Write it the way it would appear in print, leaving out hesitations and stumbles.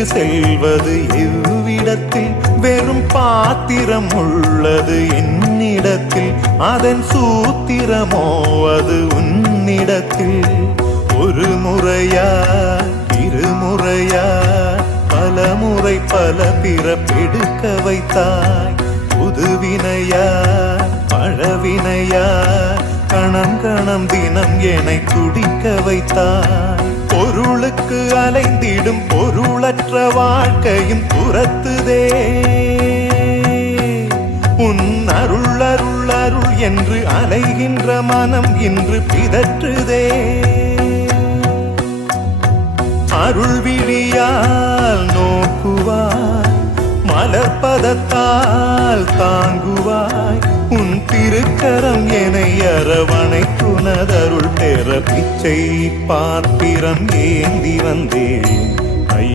விட்டு செல்வது எவ்விடத்தில்? வெறும் பாத்திரம் உள்ளது என்னிடத்தில், அதன் சூத்திரமோ அது உன்னிடத்தில். ஒரு முறையா இருமுறையா பல முறை பல பிறப்பெடுக்க வைத்தாய். புதுவினையா பழவினையா கணம் கணம் தினம் என்னை துடிக்க வைத்தாய். பொருளுக்கு அலைந்திடும் பொருளற்ற வாழ்க்கையும் துரத்துதே. உன் அருள் அருள் அருள் என்று அலைகின்ற மனம் இன்று பிதற்றுதே. அருள் விழியால் நோக்குவாய், மலர்பதத்தால் தாங்குவாய். உன் திருக்கரம் என்னை அரவணைத்துனதருள் பெற பிச்சை பாத்திரம் ஏந்தி வந்தேன்.